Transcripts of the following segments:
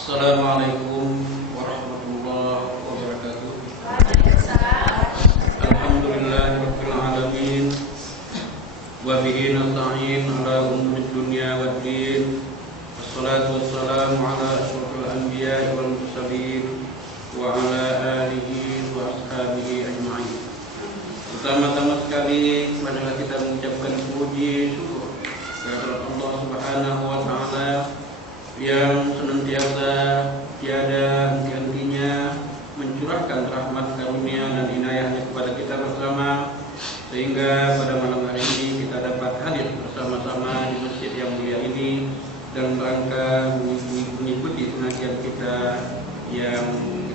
Assalamualaikum warahmatullahi wabarakatuh. Waalaikumsalam. Alhamdulillahirabbil alamin. Wa bihi nasta'in ala umuri dunya waddin. Wassalatu wassalamu ala asyrofil anbiya'i wal mursalin wa ala alihi wa ashabihi ajma'in. Pertama-tama sekali marilah kita mengucapkan puji syukur kepada Allah Subhanahu wa taala yang senantiasa tiada henti-hentinya mencurahkan rahmat karunia dan inayahnya kepada kita bersama, sehingga pada malam hari ini kita dapat hadir bersama-sama di masjid yang mulia ini dalam rangka mengikuti pengajian kita yang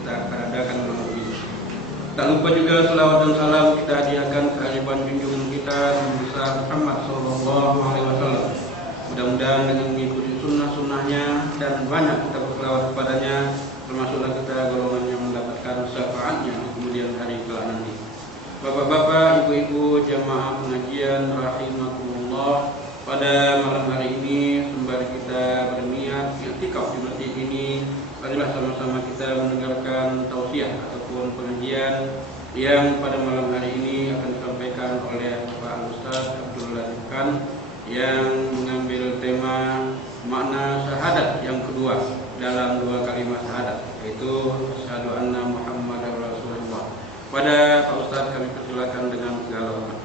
kita akan adakan malam ini. Tak lupa juga selawat dan salam kita hadiahkan kehadiran junjungan kita Nabi besar Muhammad sallallahu alaihi wasallam. Mudah-mudahan dengan mengikuti sunnah-sunnahnya dan banyak kita berselawat kepadanya, termasuklah kita golongan yang mendapatkan syafaatnya di kemudian hari kelak nanti. Bapak-bapak, ibu-ibu, jamaah pengajian rahimakumullah, pada malam hari ini sembari kita berniat i'tikaf di masjid ini, marilah sama-sama kita mendengarkan tausiah ataupun pengajian yang pada malam hari ini akan disampaikan oleh Pak Ustaz Abdul Latif Khan yang mengambil tema makna syahadat yang kedua dalam dua kalimat syahadat, yaitu asyhadu anna Muhammadar Rasulullah. Pada Pak Ustaz kami persilakan dengan segala hormat.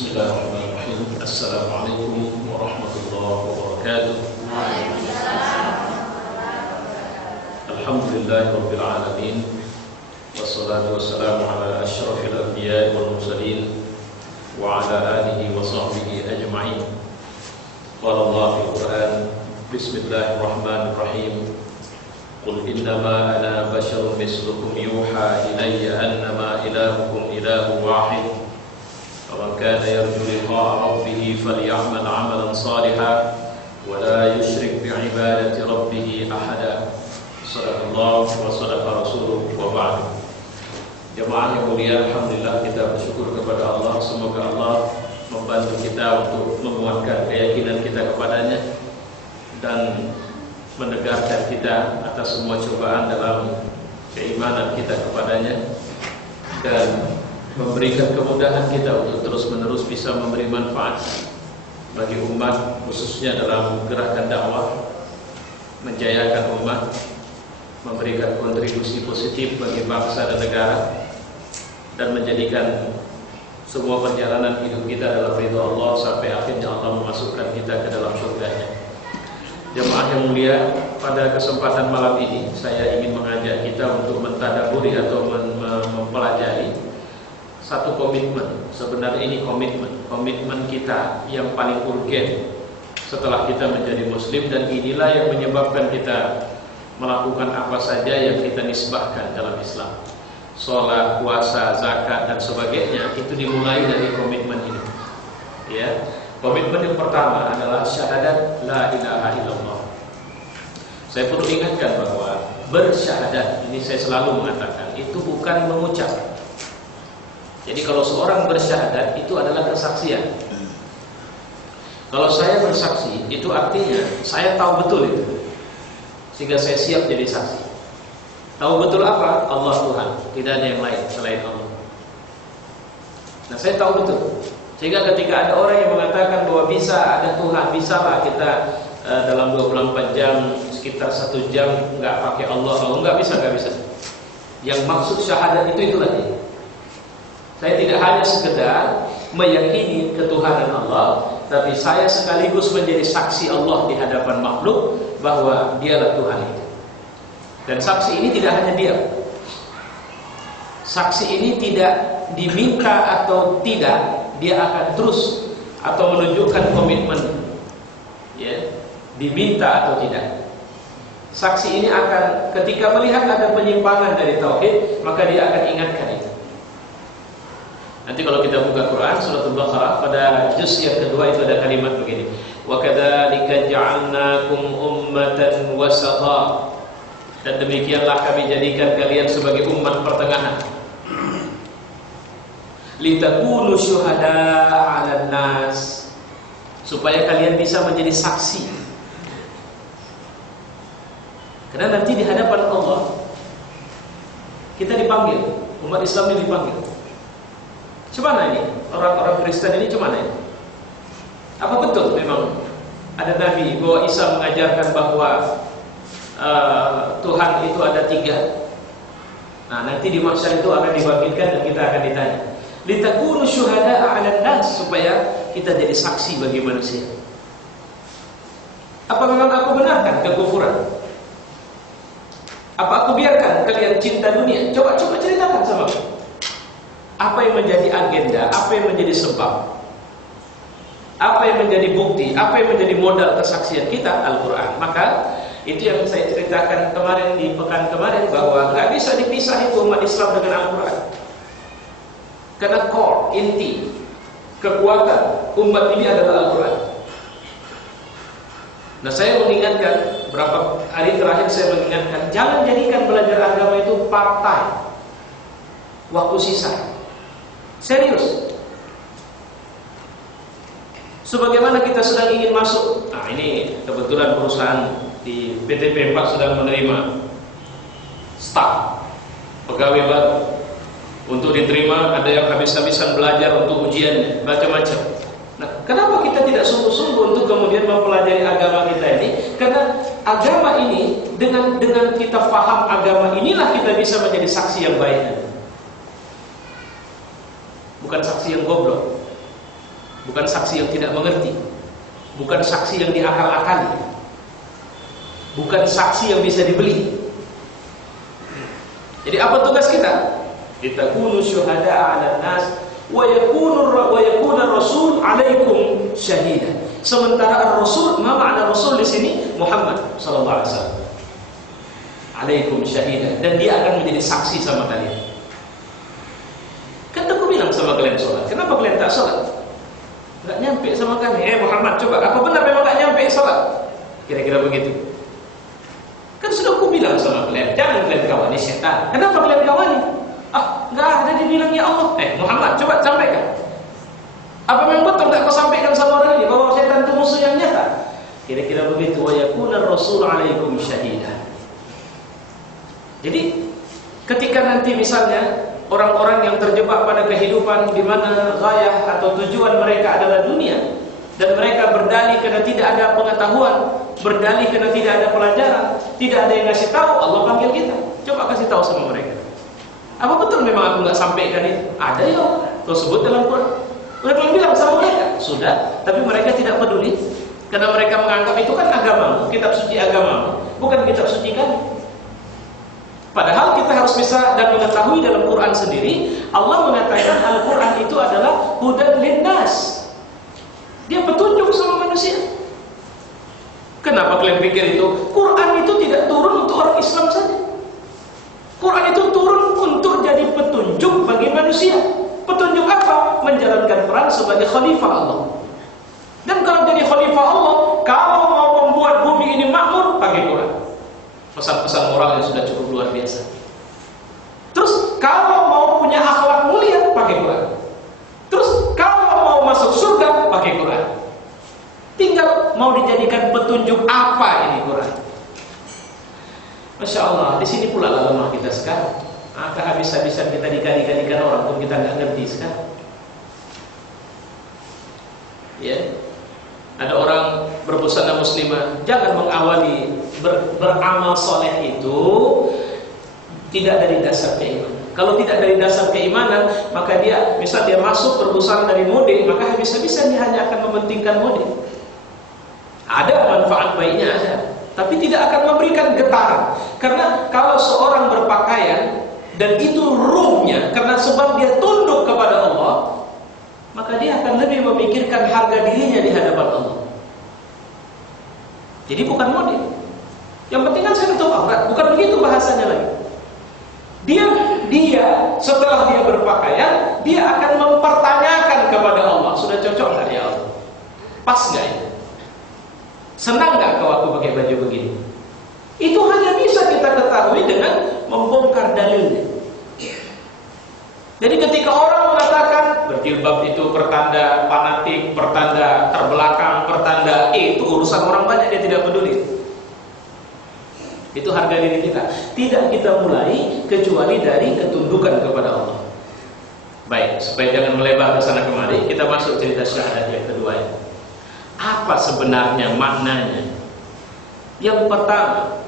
Bismillahirrahmanirrahim. Assalamualaikum warahmatullahi wabarakatuh. Alhamdulillahirabbil alamin. Wassalatu wassalamu ala asyrafil anbiya'i wal mursalin wa ala alihi wa sahbihi ajma'in. Qala Allah fil Qur'an, Bismillahirrahmanirrahim. Qul innama ana basharun mislukum yuha ilayya annama ilahukum ilahun wahid. فمن كان يرجو لقاء ربه فليعمل عملا صالحا ولا يشرك بعبادة ربه أحدا. صدق الله وصدق رسوله وبعد. Jemaah yang mulia, alhamdulillah kita bersyukur kepada Allah. Semoga Allah membantu kita untuk menguatkan keyakinan kita kepadanya dan menegarkan kita atas semua cobaan dalam keimanan kita kepadanya, dan memberikan kemudahan kita untuk terus-menerus bisa memberi manfaat bagi umat, khususnya dalam gerakan dakwah, menjayakan umat, memberikan kontribusi positif bagi bangsa dan negara, dan menjadikan semua perjalanan hidup kita dalam ridha Allah sampai akhirnya Allah memasukkan kita ke dalam surganya. Jemaah yang mulia, pada kesempatan malam ini saya ingin mengajak kita untuk mentadaburi atau mempelajari satu komitmen. Sebenarnya ini komitmen kita yang paling urgen setelah kita menjadi muslim, dan inilah yang menyebabkan kita melakukan apa saja yang kita nisbahkan dalam Islam. Sholat, puasa, zakat dan sebagainya itu dimulai dari komitmen ini. Ya, komitmen yang pertama adalah syahadat la ilaha illallah. Saya perlu ingatkan bahwa bersyahadat ini, saya selalu mengatakan, itu bukan mengucap. Jadi kalau seorang bersyahadat itu adalah kesaksian. Kalau saya bersaksi itu artinya saya tahu betul itu, sehingga saya siap jadi saksi. Tahu betul apa? Allah Tuhan, tidak ada yang lain selain Allah. Nah, saya tahu betul, sehingga ketika ada orang yang mengatakan bahwa bisa ada Tuhan, bisalah kita dalam 24 jam sekitar 1 jam nggak pakai Allah, nggak bisa. Yang maksud syahadat itu lagi. Saya tidak hanya sekedar meyakini ketuhanan Allah, tapi saya sekaligus menjadi saksi Allah di hadapan makhluk bahwa dialah Tuhan itu. Dan saksi ini tidak hanya diam. Saksi ini tidak diminta atau tidak, dia akan terus atau menunjukkan komitmen, ya, diminta atau tidak. Saksi ini akan ketika melihat ada penyimpangan dari tauhid, maka dia akan ingatkan itu. Nanti kalau kita buka Quran surat Al-Baqarah pada juz yang kedua itu ada kalimat begini. Wa kadzalika ja'alnakum ummatan wasata. Dan demikianlah kami jadikan kalian sebagai umat pertengahan. Litakunu syuhada'a 'alan nas. Supaya kalian bisa menjadi saksi. Karena nanti di hadapan Allah kita dipanggil, umat Islam ini dipanggil. Cemana ini? Orang-orang Kristen ini cemana ini? Apa betul memang ada Nabi bahwa Isa mengajarkan bahwa Tuhan itu ada 3? Nah, nanti di mahsyar itu akan dibangkitkan dan kita akan ditanya. Litakunu syuhada'a 'alan nas, supaya kita jadi saksi bagi manusia. Apa memang aku benarkan kekufuran? Apa aku biarkan kalian cinta dunia? Coba ceritakan sama aku. Apa yang menjadi agenda? Apa yang menjadi sebab? Apa yang menjadi bukti? Apa yang menjadi modal kesaksian kita? Al-Quran. Maka itu yang saya ceritakan kemarin di pekan kemarin, bahwa nggak bisa dipisah itu umat Islam dengan Al-Quran. Karena core, inti, kekuatan umat ini adalah Al-Quran. Nah, saya mengingatkan, berapa hari terakhir saya mengingatkan, jangan jadikan belajar agama itu part-time, waktu sisa. Serius. Sebagaimana kita sedang ingin masuk, nah ini kebetulan perusahaan di PT P4 sedang menerima staff, pegawai baru. Untuk diterima, ada yang habis-habisan belajar untuk ujiannya, macam-macam. Nah, kenapa kita tidak sungguh-sungguh untuk kemudian mempelajari agama kita ini? Karena agama ini, dengan kita faham agama inilah kita bisa menjadi saksi yang baik. Bukan saksi yang goblok, bukan saksi yang tidak mengerti, bukan saksi yang diakal-akali, bukan saksi yang bisa dibeli. Jadi apa tugas kita? Litakunu syuhada'a 'alan nas wa yakuna rasul 'alaikum syahida. Sementara ar-rasul, ma makna rasul di sini? Muhammad sallallahu alaihi wasallam. 'Alaikum syahida, dan dia akan menjadi saksi sama kalian. Kan aku bilang sama kalian sholat, kenapa kalian tak sholat? Enggak nyampe sama kami. Muhammad, coba apa benar memang enggak nyampe sholat? Kira-kira begitu. Kan sudah aku bilang sama kalian, jangan kalian kawani setan. Kenapa kalian kawani? Enggak ada dibilangnya Allah. Muhammad, coba sampaikan. Apa memang betul enggak kau sampaikan sama orang ini bahwa setan itu musuh yang nyata? Kira-kira begitu. Wa yakuna rasul 'alaikum syahida. Jadi ketika nanti misalnya orang-orang yang terjebak pada kehidupan di mana ghayah atau tujuan mereka adalah dunia, dan mereka berdalih karena tidak ada pengetahuan, berdalih karena tidak ada pelajaran, tidak ada yang ngasih tahu, Allah panggil kita. Coba kasih tahu sama mereka. Apa betul memang aku nggak sampaikan itu? Ada ya, kau sebut dalam Quran. Lalu bilang sama mereka, sudah, tapi mereka tidak peduli karena mereka menganggap itu kan agama, kitab suci agama, bukan kitab suci kami. Padahal kita harus bisa dan mengetahui dalam Quran sendiri, Allah mengatakan Al-Quran itu adalah hudan linnas. Dia petunjuk sama manusia. Kenapa kalian pikir itu? Quran itu tidak turun untuk orang Islam saja. Quran itu turun untuk jadi petunjuk bagi manusia. Petunjuk apa? Menjalankan peran sebagai khalifah Allah. Dan kalau jadi khalifah Allah, kalau mau membuat bumi ini makmur, pakai Quran. Pesan-pesan moral yang sudah cukup luar biasa. Terus kalau mau punya akhlak mulia, pakai Quran. Terus kalau mau masuk surga, pakai Quran. Tinggal mau dijadikan petunjuk apa ini Quran. Masya Allah, di sini pula lemah kita sekarang. Maka habis-habisan kita dikali-kalikan orang pun kita nggak ngerti sekarang. Ya, ada orang berbusana muslimah, jangan mengawali beramal soleh itu tidak dari dasar keimanan. Kalau tidak dari dasar keimanan, maka dia, misal dia masuk berbusana dari mode, maka habis-habisan dia hanya akan mementingkan mode. Ada manfaat baiknya ada, tapi tidak akan memberikan getaran. Karena kalau seorang berpakaian dan itu ruhnya, karena sebab dia tunduk kepada Allah, maka dia akan lebih memikirkan harga dirinya di hadapan Allah. Jadi bukan mode. Yang penting kan saya nutup aurat. Bukan begitu bahasanya lagi. Dia setelah dia berpakaian, dia akan mempertanyakan kepada Allah, sudah cocok nggak ya Allah? Pas nggak ya? Senang nggak kalau aku pakai baju begini? Itu hanya bisa kita ketahui dengan membongkar dalilnya. Jadi ketika orang mengatakan berjilbab itu pertanda fanatik, pertanda terbelakang, pertanda itu urusan orang banyak, dia tidak peduli. Itu harga diri kita. Tidak kita mulai kecuali dari ketundukan kepada Allah. Baik, supaya jangan melebar ke sana kemari, kita masuk cerita syahadat yang kedua. Apa sebenarnya maknanya? Yang pertama,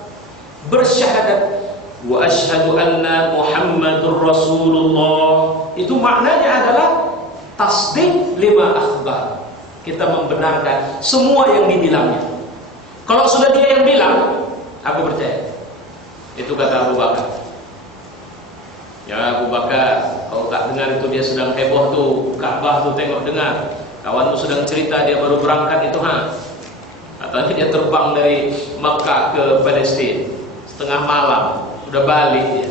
bersyahadat wa asyhadu anna Muhammadur Rasulullah, itu maknanya adalah tasdik lima akhbar. Kita membenarkan semua yang dibilangnya. Kalau sudah dia yang bilang, aku percaya. Itu kata Abu Bakar. Ya Abu Bakar, kau tak dengar itu dia sedang heboh tuh, Ka'bah tuh tengok dengar. Kawanmu sedang cerita dia baru berangkat itu katanya dia terbang dari Makkah ke Palestina setengah malam, udah balik dia.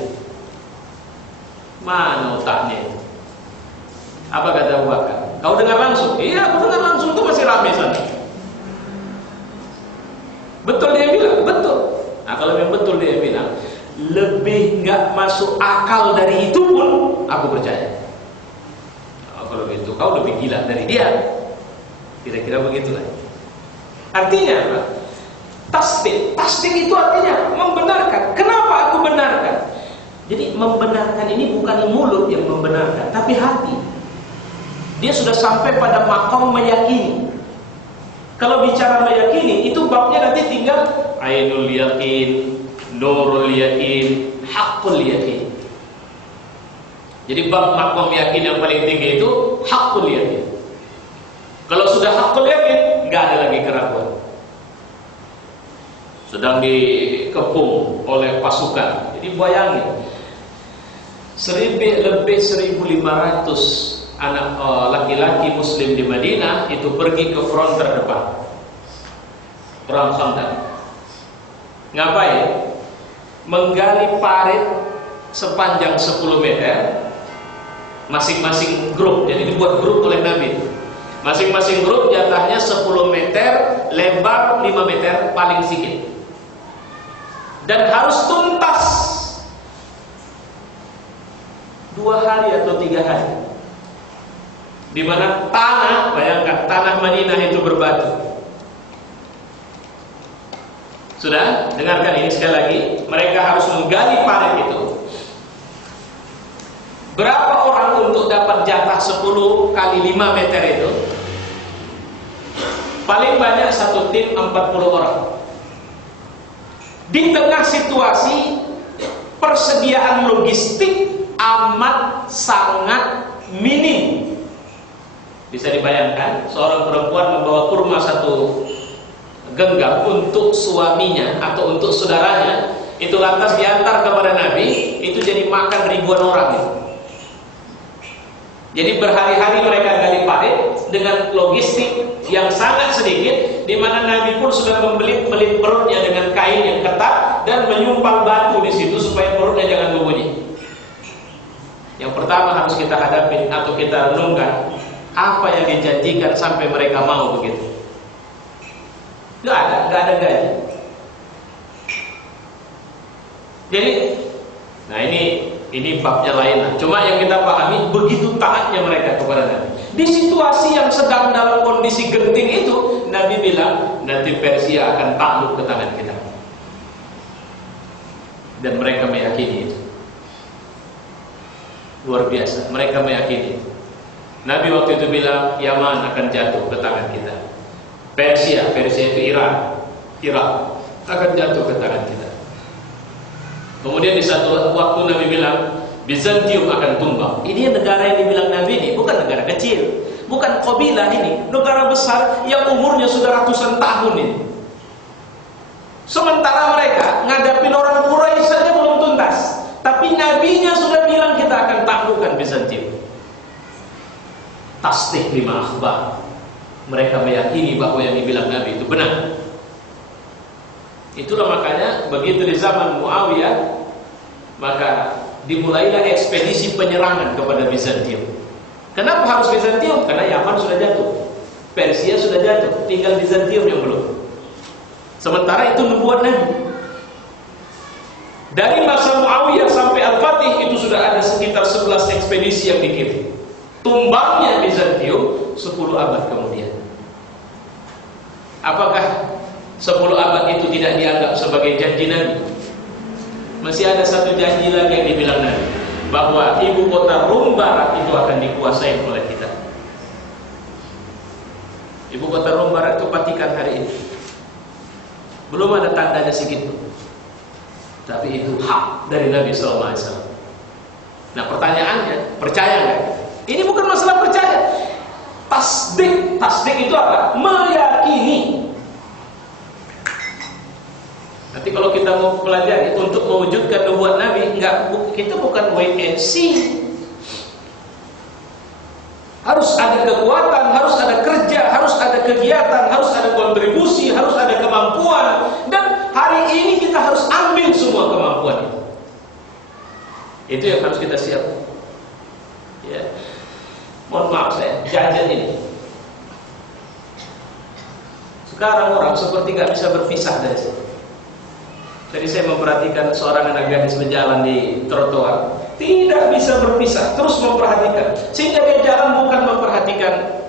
Mana otaknya? Apa kata Abu Bakar? Kau dengar langsung? Iya, aku dengar langsung, itu masih ramai sana. Betul dia bilang? Betul. Nah kalau memang betul dia bilang, lebih nggak masuk akal dari itu pun aku percaya. Kalau begitu kau lebih gila dari dia. Kira-kira begitulah. Artinya apa? Tasdik. Tasdik itu artinya membenarkan. Kenapa aku benarkan? Jadi membenarkan ini bukan mulut yang membenarkan, tapi hati. Dia sudah sampai pada maqam meyakini. Kalau bicara meyakini, itu babnya nanti tinggal ainul yakin, nurul yakin, haqqul yakin. Jadi bab maqam yakin yang paling tinggi itu haqqul yakin. Kalau sudah haqqul yakin, enggak ada lagi keraguan. Sedang dikepung oleh pasukan. Jadi bayangin, lebih 1.500 anak laki-laki muslim di Madinah itu pergi ke front terdepan. Perang Khandaq. Ngapain? Menggali parit sepanjang 10 meter. Masing-masing grup, jadi dibuat grup oleh Nabi. Masing-masing grup jatahnya 10 meter, lebar 5 meter paling sedikit. Dan harus tuntas 2 hari atau 3 hari. Di mana tanah, bayangkan tanah Madinah itu berbatu. Sudah, dengarkan ini sekali lagi. Mereka harus menggali parit itu. Berapa orang untuk dapat jatah 10 kali 5 meter itu? Paling banyak satu tim 40 orang. Di tengah situasi persediaan logistik amat sangat minim. Bisa dibayangkan seorang perempuan membawa kurma 1 genggam untuk suaminya atau untuk saudaranya, itu lantas diantar kepada Nabi, itu jadi makan ribuan orang itu. Jadi berhari-hari mereka gali parit dengan logistik yang sangat sedikit, di mana Nabi pun sudah membelit-belit perutnya dengan kain yang ketat dan menyumpal batu di situ supaya perutnya jangan berbunyi. Yang pertama harus kita hadapi atau kita renungkan, apa yang dijanjikan sampai mereka mau begitu? Gak ada gaji. Jadi, nah ini babnya lain lah. Cuma yang kita pahami, begitu taatnya mereka kepada Nabi. Di situasi yang sedang dalam kondisi genting itu, Nabi bilang, nanti Persia akan takluk ke tangan kita. Dan mereka meyakini itu. Luar biasa, mereka meyakini itu. Nabi waktu itu bilang, Yaman akan jatuh ke tangan kita. Persia itu Irak akan jatuh ke tangan kita. Kemudian di satu waktu Nabi bilang Bizantium akan tumbang. Ini negara yang dibilang Nabi ini bukan negara kecil, bukan kabilah ini, negara besar yang umurnya sudah ratusan tahun ini. Sementara mereka ngadapin orang Quraisy saja belum tuntas, tapi nabinya sudah bilang kita akan taklukkan Bizantium. Tasdik 5 akhbar. Mereka meyakini bahwa yang dibilang Nabi itu benar. Itulah makanya begitu di zaman Muawiyah, maka dimulailah ekspedisi penyerangan kepada Bizantium. Kenapa harus Bizantium? Karena Yaman sudah jatuh, Persia sudah jatuh, tinggal Bizantium yang belum. Sementara itu nubuat Nabi. Dari masa Muawiyah sampai Al-Fatih itu sudah ada sekitar 11 ekspedisi yang dikirim. Tumbangnya Bizantium 10 abad kemudian. Apakah 10 abad itu tidak dianggap sebagai janji Nabi? Masih ada satu janji lagi yang dibilang Nabi, bahwa ibu kota Rum Barat itu akan dikuasai oleh kita. Ibu kota Rum Barat itu Vatikan hari ini. Belum ada tandanya sedikit pun. Tapi itu hak dari Nabi SAW. Nah pertanyaannya, percaya nggak? Ini bukan masalah percaya. Tasdik. Tasdik itu apa? Meyakini. Nanti kalau kita mau pelajari untuk mewujudkan nubuat Nabi, kita bukan wait and see. Harus ada kekuatan, harus ada kerja, harus ada kegiatan, harus ada kontribusi, harus ada kemampuan. Dan hari ini kita harus ambil semua kemampuan itu. Itu yang harus kita siapkan. Ya. Mohon maaf saya jajan ini. Sekarang orang seperti gak bisa berpisah dari sini. Jadi saya memperhatikan seorang anak gadis berjalan di trotoar, tidak bisa berpisah, terus memperhatikan. Sehingga dia jalan bukan memperhatikan.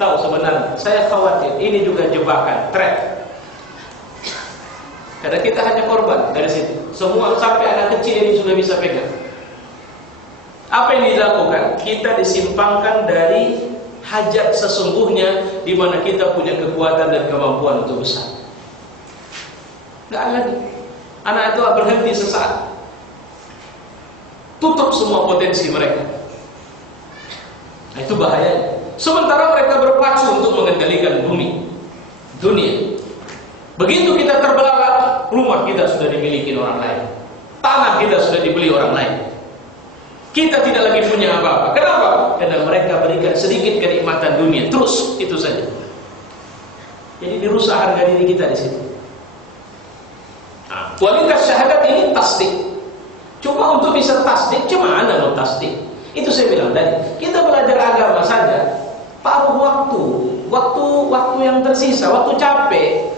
Tahu sebenarnya, saya khawatir ini juga jebakan, trap. Karena kita hanya korban dari situ. Semua sampai anak kecil ini sudah bisa pegang. Apa yang dilakukan? Kita disimpangkan dari hajat sesungguhnya, di mana kita punya kekuatan dan kemampuan untuk besar. Nggak lagi. Anak itu berhenti sesaat. Tutup semua potensi mereka. Nah, itu bahayanya. Sementara mereka berpacu untuk mengendalikan bumi, dunia. Begitu kita terbelalak, rumah kita sudah dimiliki orang lain, tanah kita sudah dibeli orang lain. Kita tidak lagi punya apa-apa. Kenapa? Karena mereka berikan sedikit kenikmatan dunia, terus itu saja. Jadi dirusak harga diri kita di situ. Nah, kualitas syahadat ini tasdik. Cuma untuk bisa tasdik, cuma mana mau tasdik? Itu saya bilang tadi. Kita belajar agama saja, paruh waktu yang tersisa, waktu capek.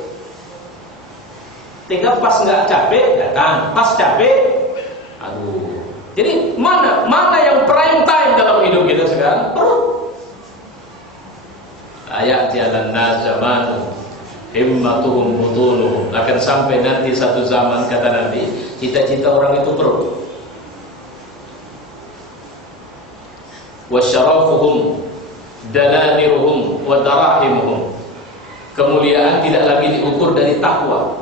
Tinggal pas nggak capek datang, pas capek, aduh. Jadi mana yang prime time dalam hidup kita sekarang? Perut. Ayat jalan zaman. Himmatuhum butunuhum. Akan sampai nanti satu zaman, kata Nabi, cita-cita orang itu perut. Wasyarafuhum dalaniruhum wa darahimuhum. Kemuliaan tidak lagi diukur dari takwa,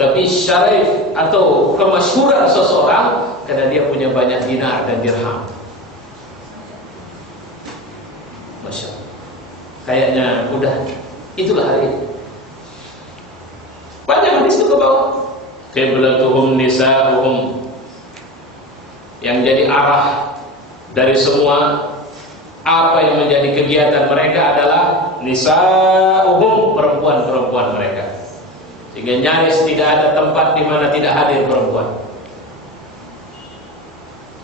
tapi syarif atau kemasyhuran seseorang karena dia punya banyak dinar dan dirham. Masya Allah. Kayaknya udah itulah hari ini. Banyak hadis itu ke bawah. Qiblatuhum nisa'uhum. Yang jadi arah dari semua apa yang menjadi kegiatan mereka adalah nisa'uhum, perempuan-perempuan mereka. Sehingga nyaris tidak ada tempat di mana tidak hadir perempuan.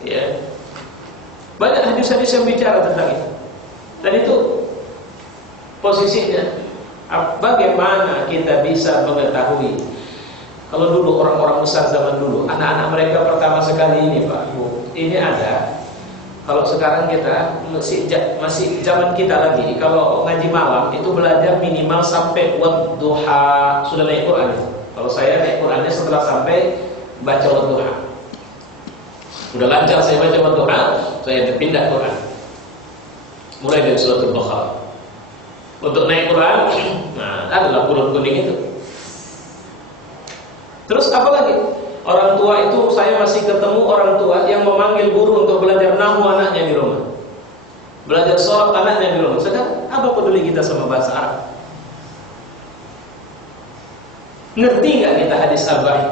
Ya. Banyak hadis-hadis yang bicara tentang itu. Dan itu posisinya. Bagaimana kita bisa mengetahui? Kalau dulu orang-orang besar zaman dulu, anak-anak mereka pertama sekali ini Pak Bu, ini ada. Kalau sekarang kita masih zaman kita lagi, kalau ngaji malam itu belajar minimal sampai wadduha, sudah naik Quran. Kalau saya naik Qurannya setelah sampai baca wadduha. Sudah lancar saya baca wadduha, saya pindah Quran. Mulai dari surat Al-Baqarah. Untuk naik Quran, nah adalah kurung kuning itu. Terus apa lagi? Orang tua itu, saya masih ketemu orang tua yang memanggil guru untuk belajar nahwu anaknya di rumah, belajar sholat anaknya di rumah. Sekarang apa peduli kita sama bahasa Arab? Ngerti nggak kita hadis Al-Bahri?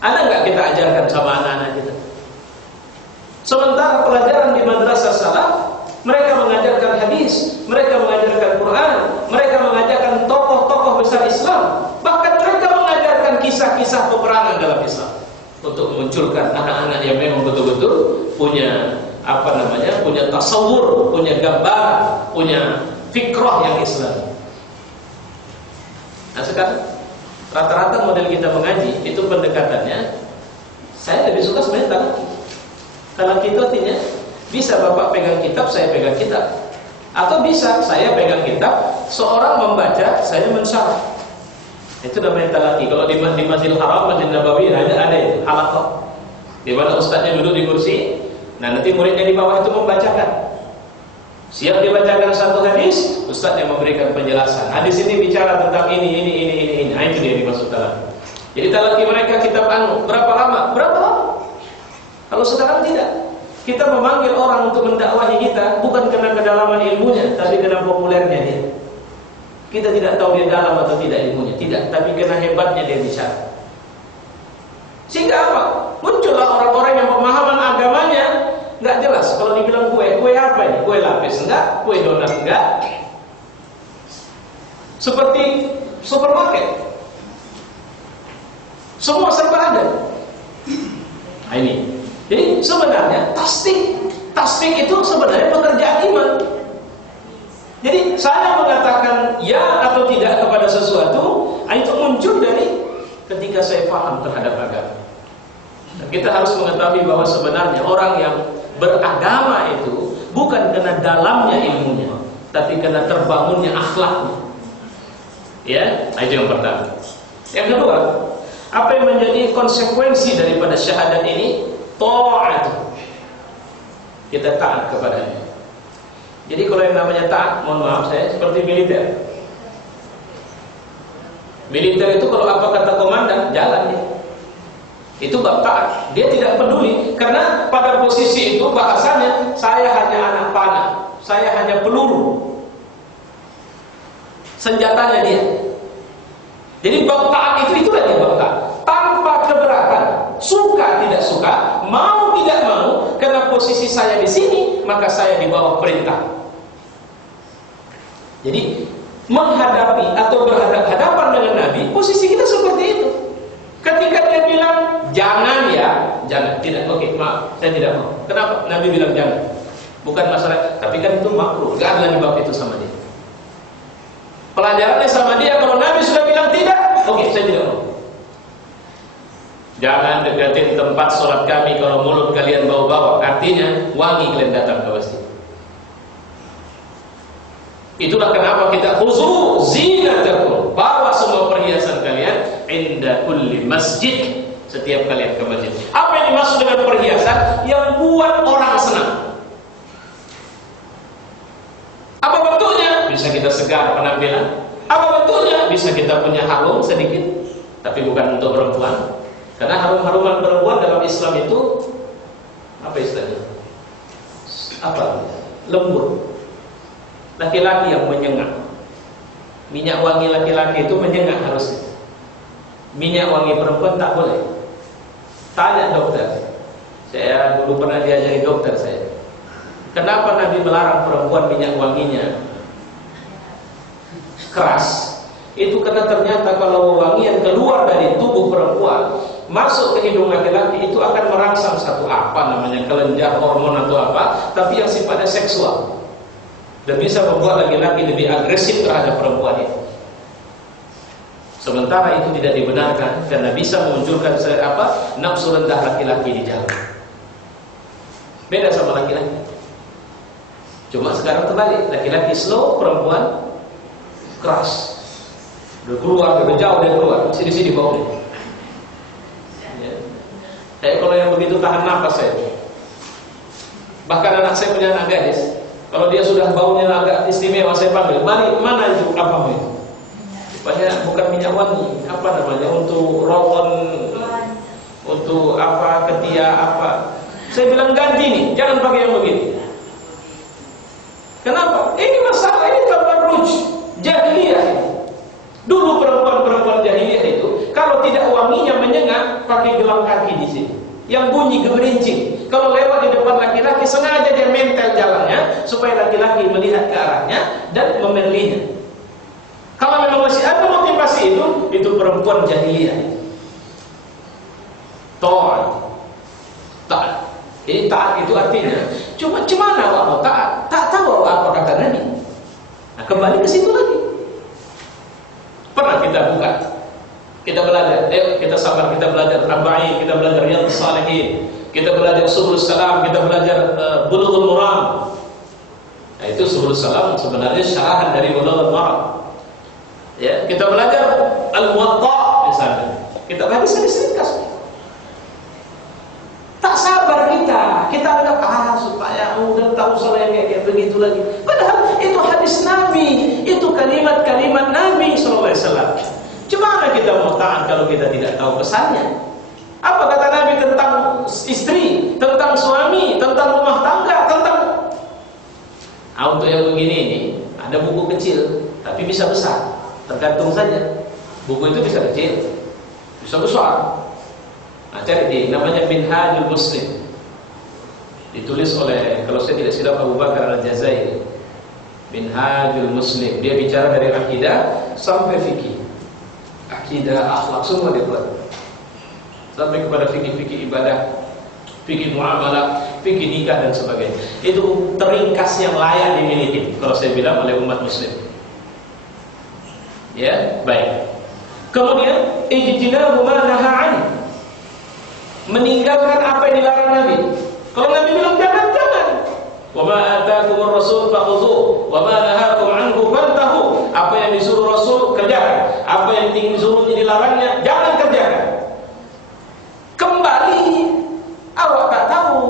Ada nggak kita ajarkan sama anak-anak kita? Sementara pelajaran di madrasah salaf, mereka mengajarkan hadis, mereka mengajarkan Quran, mereka mengajarkan tokoh-tokoh besar Islam. Bahkan mereka mengajarkan kisah-kisah peperangan dalam Islam untuk memunculkan anak-anak yang memang betul-betul punya punya tasawur, punya gambaran, punya fikrah yang Islam. Nah sekarang rata-rata model kita mengaji itu pendekatannya, saya lebih suka sebenarnya talaki itu artinya bisa Bapak pegang kitab, saya pegang kitab, atau bisa saya pegang kitab, seorang membaca, saya mensyarah. Itu namanya talaki. Kalau di Masjidil Haram, Masjid Nabawi ada itu halaqah, di mana ustaznya duduk di kursi. Nah nanti muridnya di bawah itu membacakan. Siap dibacakan satu hadis, ustaz yang memberikan penjelasan. Hadis ini bicara tentang ini. Nah itu dia dimaksud talaki. Jadi talaki mereka kitab berapa lama? Kalau sekarang tidak. Kita memanggil orang untuk mendakwahi kita bukan karena kedalaman ilmunya, tapi karena populernya dia. Kita tidak tahu dia dalam atau tidak ilmunya, tidak. Tapi karena hebatnya dia bicara. Sehingga apa? Muncullah orang-orang yang pemahaman agamanya nggak jelas. Kalau dibilang kue apa ini? Kue lapis enggak? Kue donat enggak? Seperti supermarket, semua serba ada. Nah, ini. Jadi sebenarnya tasdik itu sebenarnya pekerjaan iman. Jadi saya mengatakan ya atau tidak kepada sesuatu, itu muncul dari ketika saya paham terhadap agama. Dan kita harus mengetahui bahwa sebenarnya orang yang beragama itu bukan karena dalamnya ilmunya, tapi karena terbangunnya akhlaknya. Ya, itu yang pertama. Yang kedua, apa yang menjadi konsekuensi daripada syahadat ini? Ta'at. Kita taat kepadanya. Jadi kalau yang namanya taat, mohon maaf saya seperti militer. Militer itu kalau apa kata komandan, jalan dia. Itu bab taat. Dia tidak peduli karena pada posisi itu bahasanya saya hanya anak panah, saya hanya peluru. Senjatanya dia. Jadi bab taat itu lagi bab taat. Tanpa keberatan, suka tidak suka, mau tidak mau, karena posisi saya di sini, maka saya di bawah perintah. Jadi menghadapi atau berhadapan dengan Nabi, posisi kita seperti itu. Ketika dia bilang jangan ya, jangan, tidak, oke, maaf, saya tidak mau. Kenapa? Nabi bilang jangan. Bukan masalah, tapi kan itu makruh, gak ada lagi bab itu sama dia. Pelajarannya sama dia, kalau Nabi sudah bilang tidak, oke, saya tidak mau. Jangan deketin tempat sholat kami kalau mulut kalian bau-bau. Artinya wangi kalian datang ke masjid. Itulah kenapa kita khuzu zinatakum, bawa semua perhiasan kalian inda kulli masjid, setiap kalian ke masjid. Apa yang dimaksud dengan perhiasan? Yang buat orang senang. Apa bentuknya? Bisa kita segar penampilan. Apa bentuknya? Bisa kita punya harum sedikit, tapi bukan untuk perempuan. Karena harum-haruman perempuan dalam Islam itu apa istilahnya? Apa? Lembut. Laki-laki yang menyengat. Minyak wangi laki-laki itu menyengat harusnya. Minyak wangi perempuan tak boleh. Tanya dokter. Saya dulu pernah diajari dokter saya. Kenapa Nabi melarang perempuan minyak wanginya keras? Itu karena ternyata kalau wangian keluar dari tubuh perempuan masuk ke hidung laki-laki, itu akan merangsang satu kelenjar hormon atau apa, tapi yang sifatnya seksual, dan bisa membuat laki-laki lebih agresif terhadap perempuan itu. Sementara itu tidak dibenarkan karena bisa memunculkan nafsu rendah laki-laki di jalan. Beda sama laki-laki. Cuma sekarang terbalik, laki-laki slow, perempuan keras. Udah keluar, udah jauh dia keluar, masih di sini bawahnya. Ya. Kayak kalau yang begitu tahan nafas saya. Bahkan anak saya punya anak gadis, kalau dia sudah baunya agak istimewa, saya panggil, mari, mana itu apa itu? Supaya bukan minyak wangi, apa namanya, untuk roton, untuk apa, ketiak apa. Saya bilang ganti nih, jangan pakai yang begini. Kenapa? Ini masalah, ini tabarruj jahiliyah. Dulu perempuan-perempuan jahiliyah itu kalau tidak wanginya menyengat, pakai gelang kaki di sini yang bunyi geberincing. Kalau lewat di depan laki-laki, sengaja dia mentel jalannya supaya laki-laki melihat ke arahnya dan memilihnya. Kalau memang masih ada motivasi kasih itu perempuan jahiliyah. Taat. Ini taat itu artinya cuma awak taat, tak tahu apa kata Nabi. Nah, kembali ke situ lagi. Pernah kita buka, kita belajar, kita sabar, kita belajar Arba'in, kita belajar Riyadhus Shalihin, kita belajar Subulus Salam, kita belajar Bulughul Maram. Nah, itu Subulus Salam sebenarnya syarahan dari Bulughul Maram. Ya, kita belajar Al-Muwatta misalnya. Kita hadis-hadis ringkas. Tak sabar kita anggap supaya udah tahu soal yang kayak begitu lagi. Padahal itu hadis Nabi, itu kalimat-kalimat Nabi sallallahu alaihi wasallam. Gimana kita mau taat kalau kita tidak tahu pesannya? Apa kata Nabi tentang istri, tentang suami, tentang rumah tangga, tentang untuk yang begini ini ada buku kecil tapi bisa besar, tergantung saja. Buku itu bisa kecil, bisa besar. Nah, cari di namanya Minhajul Muslim. Ditulis oleh, kalau saya tidak silap, Abu Bakar Al-Jazairi. Minhajul Muslim. Dia bicara dari akidah sampai fikih. Akidah, akhlak, semua dia buat. Sampai kepada fikih-fikih ibadah, fikih muamalah, fikih nikah dan sebagainya. Itu teringkas yang layak dimiliki kalau saya bilang oleh umat muslim. Ya, baik. Kemudian ijtinabu ma naha an. Meninggalkan apa yang dilarang Nabi. Kalau Nabi bilang jangan. Wa ma ataakumur rasul fakhudhuhu wa ma nahakum anhu fantahu. Apa yang disuruh Rasul kerjakan, apa yang disuruh dilarangnya jangan kerjakan. Kembali awak tak tahu.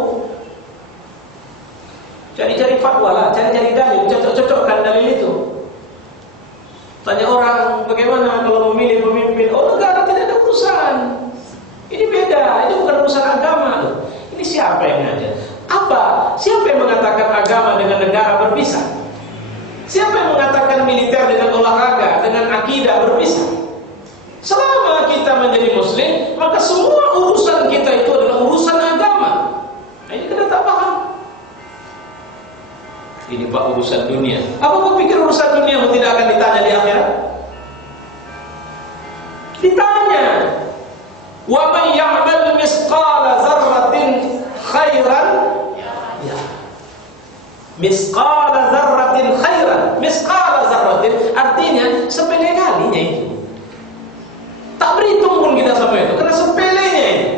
Cari-cari fatwa lah, cari-cari dalil, cocok-cocokkan dalil itu. Tanya orang bagaimana kalau memilih pemimpin. Oh, negara tidak ada urusan. Ini beda, ini bukan urusan agama loh. Ini siapa yang ngajar? Apa? Siapa yang mengatakan agama dengan negara berpisah? Siapa yang mengatakan militer dengan olahraga, dengan akidah berpisah? Selama kita menjadi muslim, maka semua urusan kita itu adalah urusan agama. Nah, ini kita tak paham. Ini pak urusan dunia. Apa kau pikir urusan dunia tidak akan ditanya di akhirat? Ditanya. Wa may ya'mal misqala dzarratin khairan ya. Misqala dzarratin khairan. Misqala dzarratin artinya sepele kalinya itu. Tak berhitung pun kita sampai itu karena sepelenya itu.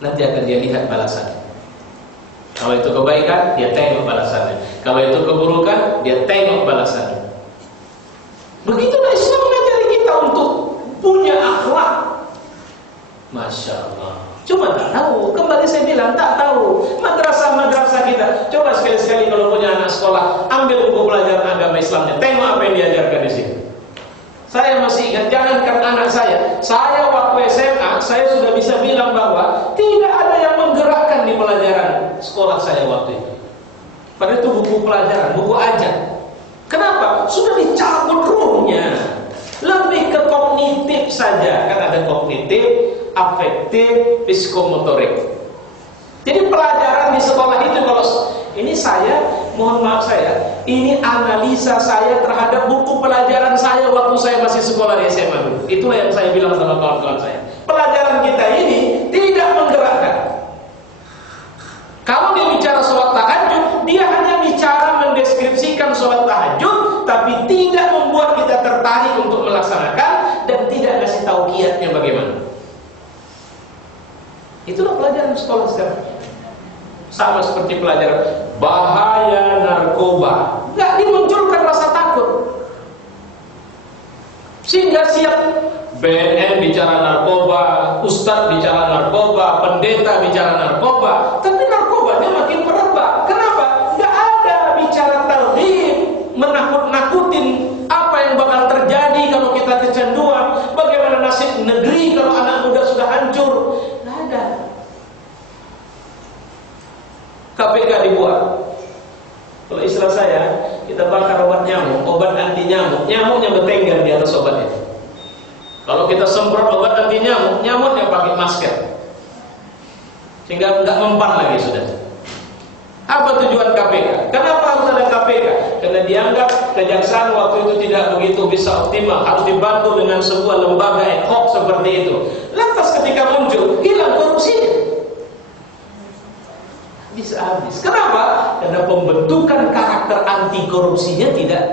Nanti akan dia lihat balasannya. Kalau itu kebaikan, dia tengok balasannya. Kalau itu keburukan, dia tengok balasannya. Begitulah Islam mengajari kita untuk punya akhlak. Masya Allah. Cuma tak tahu. Kembali saya bilang tak tahu. Madrasah-madrasah kita. Coba sekali-sekali kalau punya anak sekolah, ambil buku pelajaran agama Islamnya. Tengok apa yang diajarkan di sini. Saya masih ingat, jangankan anak saya waktu SMA, saya sudah bisa bilang bahwa tidak ada yang menggerakkan di pelajaran sekolah saya waktu itu. Padahal itu buku pelajaran, buku ajar. Kenapa? Sudah dicabut ruhnya. Lebih ke kognitif saja. Kan ada kognitif, afektif, psikomotorik. Jadi pelajaran di sekolah itu kalau ini saya, mohon maaf saya, ini analisa saya terhadap buku pelajaran saya waktu saya masih sekolah di SMA dulu. Itulah yang saya bilang sama kawan-kawan saya. Pelajaran kita ini tidak menggerakkan. Kalau dia bicara sholat tahajud, dia hanya bicara mendeskripsikan sholat tahajud, tapi tidak membuat kita tertarik untuk melaksanakan dan tidak kasih tahu kiatnya bagaimana. Itulah pelajaran sekolah sekarang. Sama seperti pelajaran bahaya narkoba, nggak dimunculkan rasa takut, sehingga siap BNN bicara narkoba, ustadz bicara narkoba, pendeta bicara narkoba, tapi narkobanya makin merebak. Kenapa? Nggak ada bicara targhib, menakut-nakutin apa yang bakal terjadi kalau kita kecanduan, bagaimana nasib negeri kalau anak muda sudah hancur. Nggak ada. KPK dibuat. Kalau istilah saya, kita bakar obat nyamuk, obat anti nyamuk. Nyamuknya bertengger di atas obat itu. Kalau kita semprot obat anti nyamuk, nyamuknya pakai masker, sehingga nggak mempan lagi sudah. Apa tujuan KPK? Kenapa harus ada KPK? Karena dianggap kejaksaan waktu itu tidak begitu bisa optimal, harus dibantu dengan sebuah lembaga ad hoc seperti itu. Lantas ketika muncul, hilang korupsinya. Bisa habis. Kenapa? Karena pembentukan karakter anti korupsinya tidak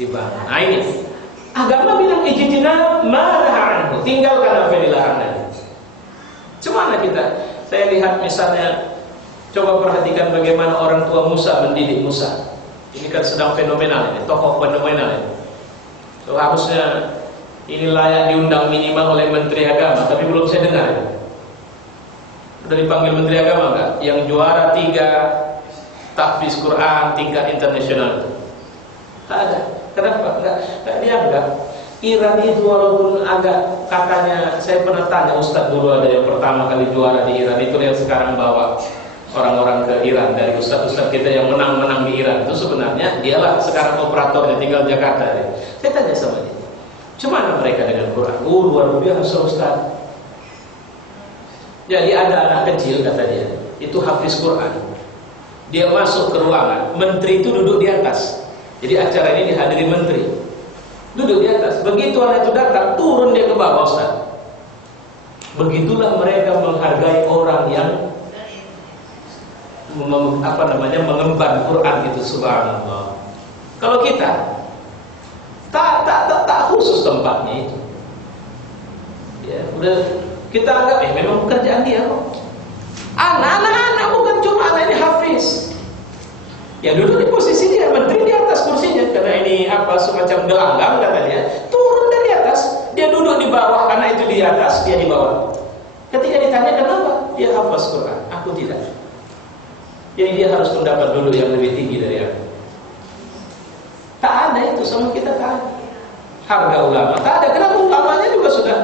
dibangun. Nah ini, agama bilang ijtinab ma naha anhu, tinggalkan apa yang dilarang tadi. Cemana kita? Saya lihat misalnya, coba perhatikan bagaimana orang tua Musa mendidik Musa. Ini kan sedang fenomenal ini, tokoh fenomenal ini. So, harusnya ini layak diundang minimal oleh Menteri Agama, tapi belum saya dengar ini. Sudah dipanggil Menteri Agama enggak? Yang juara 3 tahfiz Quran tingkat internasional itu. Tak ada. Kenapa? Enggak dianggap. Iran itu walaupun agak, katanya saya pernah tanya Ustadz dulu, ada yang pertama kali juara di Iran, itu yang sekarang bawa orang-orang ke Iran dari ustadz-ustadz kita yang menang-menang di Iran. Itu sebenarnya dialah sekarang operatornya, tinggal Jakarta. Saya tanya sama dia, gimana mereka dengan Quran? Luar biasa Ustadz. Jadi ada anak kecil, kata dia, itu hafiz Quran. Dia masuk ke ruangan, menteri itu duduk di atas. Jadi acara ini dihadiri menteri, duduk di atas. Begitu anak itu datang, turun dia ke bawah, Ustaz. Begitulah mereka menghargai orang yang mengemban Quran itu, subhanallah. Kalau kita tak khusus tempatnya itu. Ya, udah kita anggap memang pekerjaan dia kok. Anak-anak bukan cuma anak ini hafiz. Ya duduk di posisi dia, menteri di atas kursinya, karena ini semacam gelanggang katanya. Turun dari atas, dia duduk di bawah, anak itu di atas, dia di bawah. Ketika ditanya kenapa, dia hafaz Quran, aku tidak. Jadi dia harus mendapat dulu yang lebih tinggi dari aku. Tak ada itu sama kita, tak ada. Harga ulama tak ada. Kenapa? Ulamanya juga sudah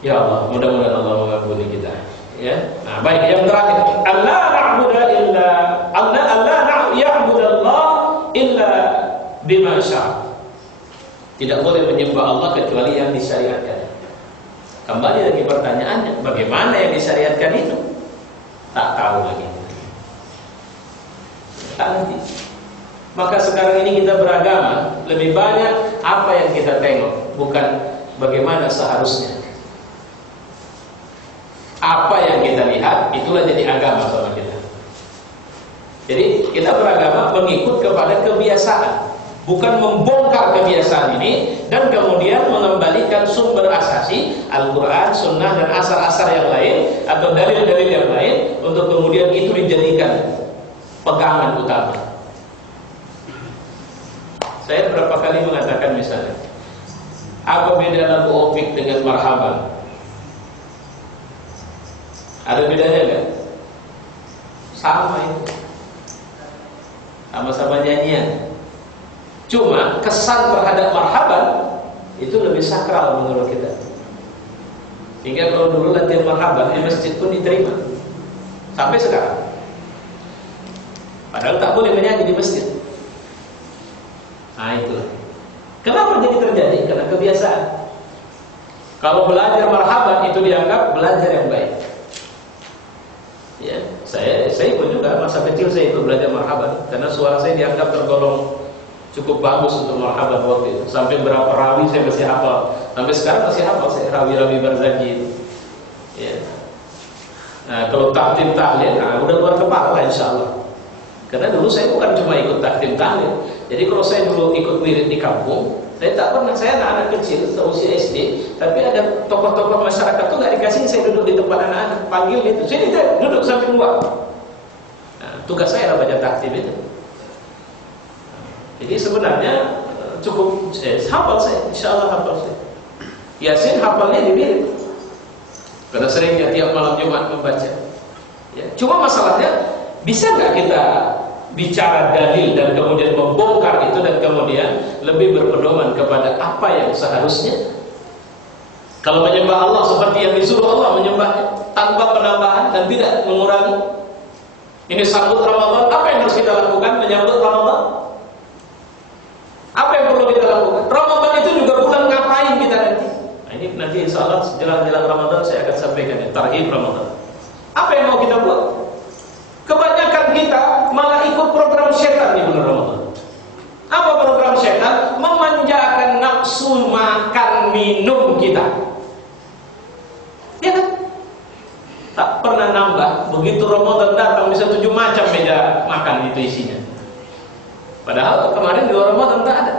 ya Allah, mudah-mudahan Allah mengampuni kita. Ya. Nah, baik, yang terakhir, Allah ya'budallah illa bima syaa. Tidak boleh menyembah Allah kecuali yang disyariatkan. Kembali lagi pertanyaannya, bagaimana yang disyariatkan itu? Tak tahu lagi. Tak nanti. Maka sekarang ini kita beragama, lebih banyak apa yang kita tengok, bukan bagaimana seharusnya. Apa yang kita lihat, itulah jadi agama sama kita. Jadi kita beragama mengikut kepada kebiasaan, bukan membongkar kebiasaan ini dan kemudian mengembalikan sumber asasi Al-Quran, Sunnah dan asar-asar yang lain atau dalil-dalil yang lain untuk kemudian itu dijadikan pegangan utama. Saya berapa kali mengatakan misalnya, apa beda lagu opik dengan marhaban? Ada bedanya enggak? Sama itu, sama-sama nyanyian. Cuma kesan terhadap marhaban itu lebih sakral menurut kita. Hingga kalau dulu latihan marhaban di masjid pun diterima sampai sekarang. Padahal tak boleh menyanyi di masjid. Nah itu. Kenapa jadi terjadi? Karena kebiasaan. Kalau belajar marhaban itu dianggap belajar yang baik. Ya, saya pun juga masa kecil saya itu belajar marhaban karena suara saya dianggap tergolong cukup bagus untuk marhaban waktu itu. Sampai berapa rawi saya masih hafal. Sampai sekarang masih hafal saya rawi-rawi Barzanji itu. Ya. Nah, kalau takdim tahlil, udah luar kepala insyaallah. Karena dulu saya bukan cuma ikut takdim tahlil. Jadi kalau saya dulu ikut wirid di kampung, saya tak pernah, saya anak-anak kecil seusia SD, tapi ada tokoh-tokoh masyarakat tuh nggak dikasih saya duduk di tempat anak-anak, panggil gitu, sini deh, duduk samping gua. Nah, tugas saya lah baca takdim itu. Jadi sebenarnya cukup hafal saya, insyaallah hafal saya. Yasin hafalnya di wirid, karena seringnya tiap malam Jumat membaca. Ya. Cuma masalahnya, bisa nggak kita bicara dalil dan kemudian membongkar itu dan kemudian lebih berpedoman kepada apa yang seharusnya? Kalau menyembah Allah seperti yang disuruh Allah menyembahnya tanpa penambahan dan tidak mengurangi. Ini sambut Ramadan, apa yang harus kita lakukan menyambut Ramadan? Apa yang perlu kita lakukan? Ramadan itu juga bulan ngapain kita nanti? Nah, ini nanti insyaallah jelang-jelang Ramadan saya akan sampaikan ya, tarhib Ramadan. Apa yang mau kita buat? Kebanyakan kita malah ikut program setan di bulan Ramadan. Apa program setan? Memanjakan nafsu makan minum kita. Ya kan? Tak pernah nambah. Begitu Ramadan datang bisa 7 macam meja makan itu isinya. Padahal kemarin di luar Ramadan tak ada.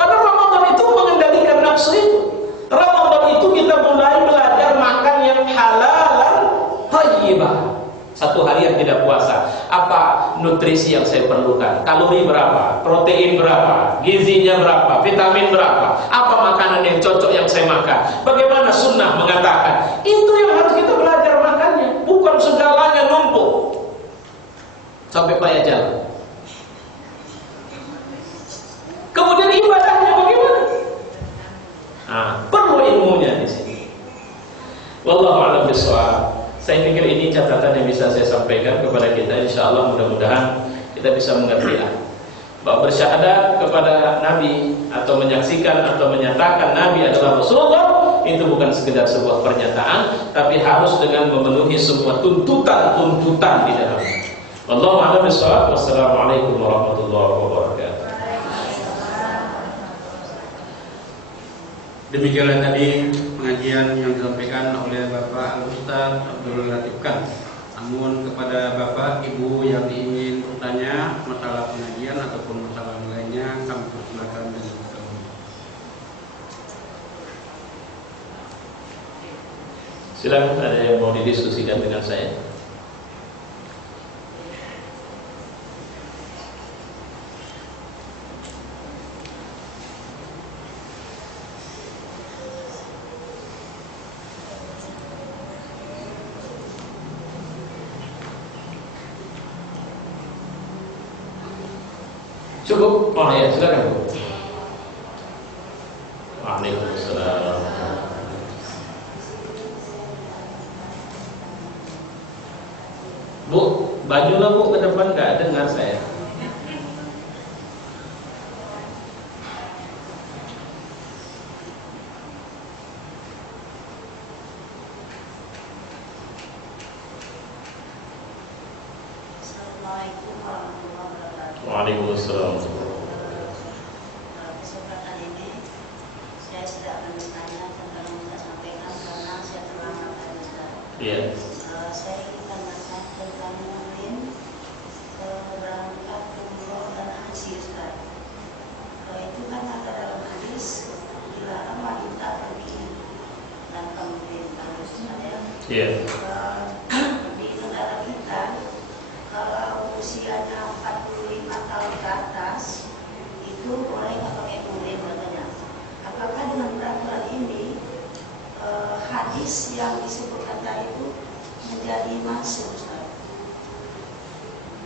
Padahal Ramadan itu mengendalikan nafsu itu. Ramadan itu kita mulai belajar makan yang halalan thayyibah. Satu hari yang tidak puasa, apa nutrisi yang saya perlukan? Kalori berapa? Protein berapa? Gizinya berapa? Vitamin berapa? Apa makanan yang cocok yang saya makan? Bagaimana sunnah mengatakan? Itu yang harus kita belajar makannya. Bukan segalanya numpuk sampai payah jalan. Kemudian ibadahnya bagaimana? Nah, perlu ilmunya di sini. Wallahu a'lam bishawab. Saya pikir ini catatan yang bisa saya sampaikan kepada kita. InsyaAllah mudah-mudahan kita bisa mengerti bahwa bersyahadat kepada Nabi atau menyaksikan atau menyatakan Nabi adalah Rasulullah itu bukan sekedar sebuah pernyataan, tapi harus dengan memenuhi semua tuntutan-tuntutan di dalamnya. Wallahu a'lam bishawab. Wassalamualaikum warahmatullahi wabarakatuh. Demikianlah tadi pengajian yang disampaikan oleh Bapak Al-Ustaz Abdul Latif Khan. Namun kepada Bapak Ibu yang ingin bertanya masalah pengajian ataupun masalah lainnya, kami persilakan dengan bertanya. Silakan, ada yang mau didiskusikan dengan saya? Cukup? Oh ya, silakan Bu. Waalaikumsalam. Bu, bajulah Bu ke depan, nggak dengar saya. Assalamualaikum warahmatullahi wabarakatuh. Waalaikumsalam. Kesempatan ini saya sudah akan bertanya tentang yang saya sampaikan karena saya terlambat tadi Ustaz. Iya. Saya ingin tanyakan tentang mungkin berangkat umroh dan haji Ustaz. Itu kan ada dalam hadis dilarang wanita pergi dan kemudian harusnya ya. Iya. Di negara kita kalau usianya 45 tahun ke atas itu boleh nggak pakai muhrim katanya. Apakah dengan peraturan ini hadis yang disebutkan tadi itu menjadi masuk Ustaz?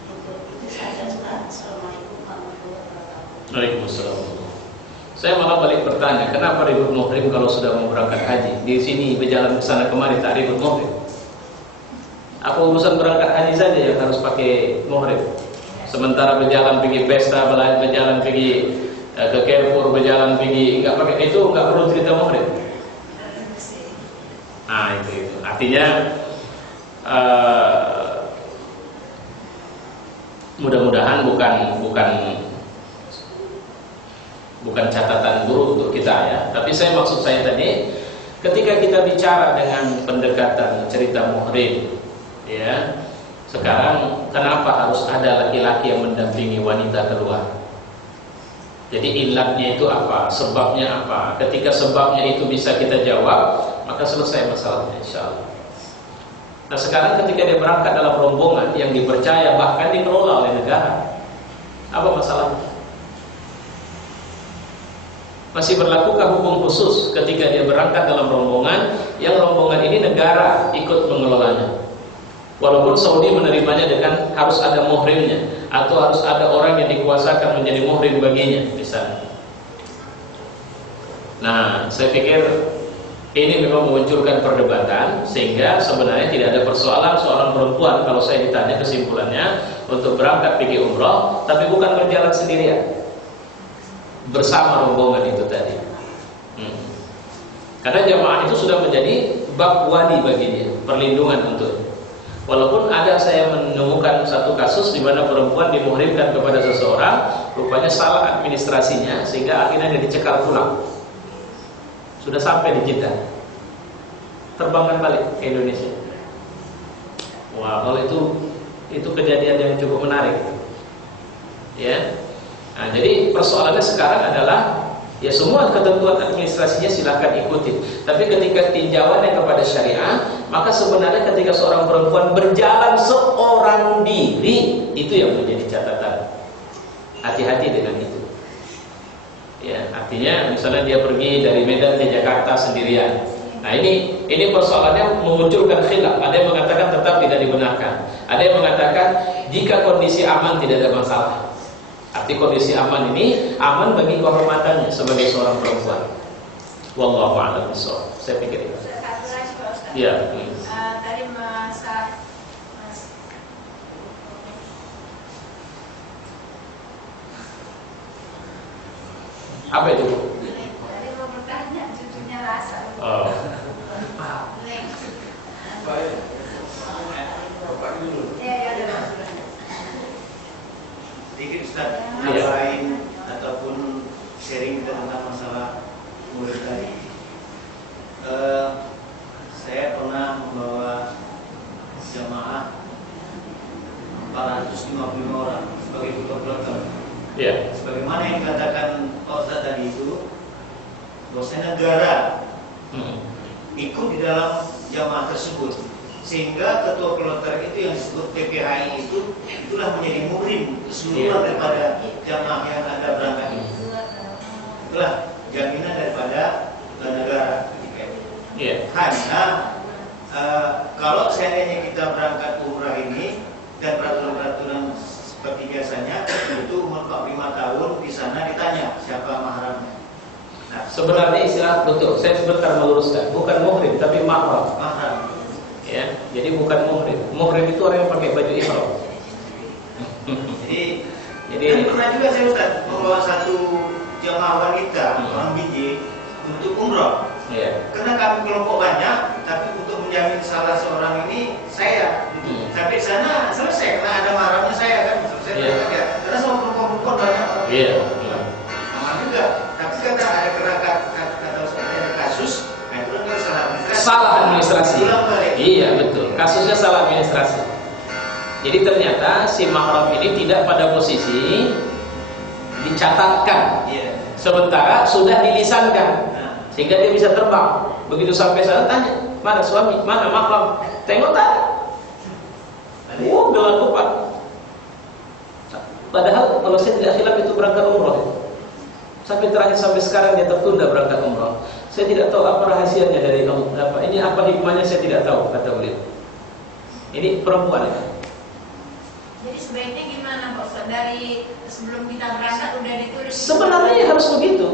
Itu saja Ustaz. Assalamualaikum warahmatullahi wabarakatuh. Waalaikumsalam. Saya malah balik bertanya, kenapa ribut muhrim kalau sudah mau berangkat haji? Di sini berjalan ke sana kemari tak ribut muhrim. Apa urusan berangkat haji saja yang harus pakai muhrim? Sementara berjalan pergi pesta, berjalan pergi ke Carrefour, berjalan pergi nggak pakai itu, nggak perlu cerita muhrim. Nah itu. Artinya mudah-mudahan bukan catatan buruk untuk kita ya. Tapi maksud saya tadi, ketika kita bicara dengan pendekatan cerita muhrim, ya, sekarang kenapa harus ada laki-laki yang mendampingi wanita keluar? Jadi ilatnya itu apa? Sebabnya apa? Ketika sebabnya itu bisa kita jawab, maka selesai masalahnya insyaallah. Nah sekarang ketika dia berangkat dalam rombongan yang dipercaya bahkan dikelola oleh negara, apa masalahnya? Masih berlakukah hukum khusus ketika dia berangkat dalam rombongan yang rombongan ini negara ikut mengelolanya? Walaupun Saudi menerimanya dengan harus ada muhrimnya atau harus ada orang yang dikuasakan menjadi muhrim baginya misalnya. Nah, saya pikir ini memang memunculkan perdebatan sehingga sebenarnya tidak ada persoalan seorang perempuan kalau saya ditanya kesimpulannya untuk berangkat pergi umroh, tapi bukan berjalan sendirian bersama rombongan itu tadi. Karena jamaah itu sudah menjadi bab wali bagi dia, perlindungan untuknya. Walaupun ada saya menemukan satu kasus di mana perempuan dimuhrimkan kepada seseorang, rupanya salah administrasinya sehingga akhirnya dia dicekal pulang. Sudah sampai di Jeddah, terbangkan balik ke Indonesia. Wah, kalau itu kejadian yang cukup menarik, ya. Nah, jadi persoalannya sekarang adalah ya semua ketentuan administrasinya silakan ikuti. Tapi ketika tinjauannya kepada syariah, maka sebenarnya ketika seorang perempuan berjalan seorang diri, itu yang menjadi catatan. Hati-hati dengan itu. Ya, artinya misalnya dia pergi dari Medan ke Jakarta sendirian. Nah, ini persoalannya memunculkan khilaf. Ada yang mengatakan tetap tidak dibenarkan. Ada yang mengatakan jika kondisi aman tidak ada masalah. Arti kondisi aman ini aman bagi kehormatannya sebagai seorang perempuan. Wallahu a'lam bishawab. Saya pikir itu. Iya. Tadi Mas Apa itu? tadi mau bertanya cucunya Rasa. Oh. Sedikit Ustaz, Iya. lain ataupun sharing tentang masalah murid tadi. Saya pernah membawa jamaah 455 orang sebagai fotografer. Iya. Sebagaimana yang dikatakan Pak Ustaz tadi itu, bahwasanya negara ikut di dalam jamaah tersebut, sehingga ketua kloter itu yang disebut PPHI itulah menjadi muhrim keseluruhan daripada jamaah yang ada berangkat itu. Itulah jaminan daripada negara. Iya. Hanya kalau seandainya kita berangkat umrah ini dan peraturan-peraturan seperti biasanya itu umur 45 tahun di sana ditanya siapa mahramnya. Nah, Sebenarnya istilah betul. Saya sebentar meluruskan, bukan muhrim tapi mahram. mahram. Ya, jadi bukan muhrim. Muhrim itu orang yang pakai baju ihram. Jadi pernah juga saya Ustaz membawa satu jamaah wanita orang biji untuk umroh. Iya. Karena kami kelompok banyak, tapi untuk menjamin salah seorang ini saya. Sampai sana selesai karena ada mahramnya saya kan selesai. Iya. Karena semua perempuan banyak. Iya. Aman juga. Tapi kata ada kata Ustaz ada kasus, nah itu kan salah administrasi. Salah administrasi. Ulang balik. Iya, betul. Kasusnya salah administrasi. Jadi ternyata si mahram ini tidak pada posisi dicatatkan. Iya. Sementara sudah dilisankan. Sehingga dia bisa terbang. Begitu sampai sana tanya, mana suami, mana mahram? Tengok tadi. Gelar kupat. Padahal kalau saya tidak khilaf itu berangkat umroh. Sampai terakhir sampai sekarang dia tertunda berangkat umroh. Saya tidak tahu apa rahasianya dari Allah. Ini apa hikmahnya saya tidak tahu, kata beliau. Ini perempuan ya. Jadi sebaiknya gimana Pak Ustaz? Dari sebelum kita berangkat udah ditulis. Sebenarnya harus begitu.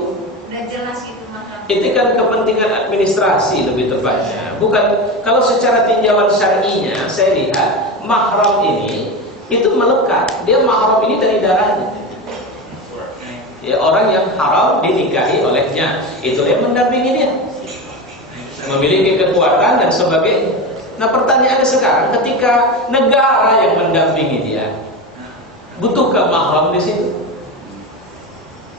Udah jelas gitu mahram. Itu kan kepentingan administrasi lebih tepatnya. Bukan kalau secara tinjauan syar'inya saya lihat mahram ini itu melekat. Dia mahram ini dari darahnya. Ya, orang yang haram dinikahi olehnya, itu yang mendampingi dia, memiliki kekuatan dan sebagainya. Nah, pertanyaannya sekarang, ketika negara yang mendampingi dia, butuhkah mahram di situ?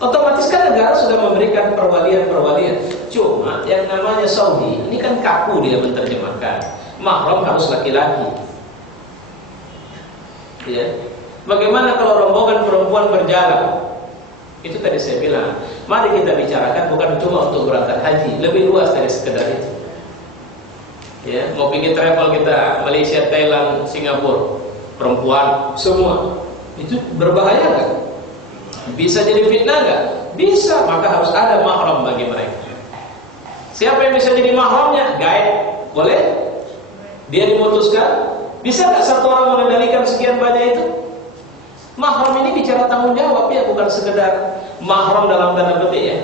Otomatis kan negara sudah memberikan perwalian. Cuma yang namanya Saudi, ini kan kaku dia menerjemahkan. Mahram harus laki-laki. Ya. Bagaimana kalau rombongan perempuan berjalan? Itu tadi saya bilang, mari kita bicarakan bukan cuma untuk berangkat haji, lebih luas dari sekedar itu. Ya, mau pergi travel kita Malaysia, Thailand, Singapura, perempuan semua, itu berbahaya nggak? Bisa jadi fitnah nggak? Bisa, maka harus ada mahram bagi mereka. Siapa yang bisa jadi mahramnya? Guide, boleh? Dia dimutuskan. Bisa nggak satu orang mengendalikan sekian banyak itu? Mahram ini bicara tanggung jawab ya, bukan sekedar mahram dalam tanda petik ya.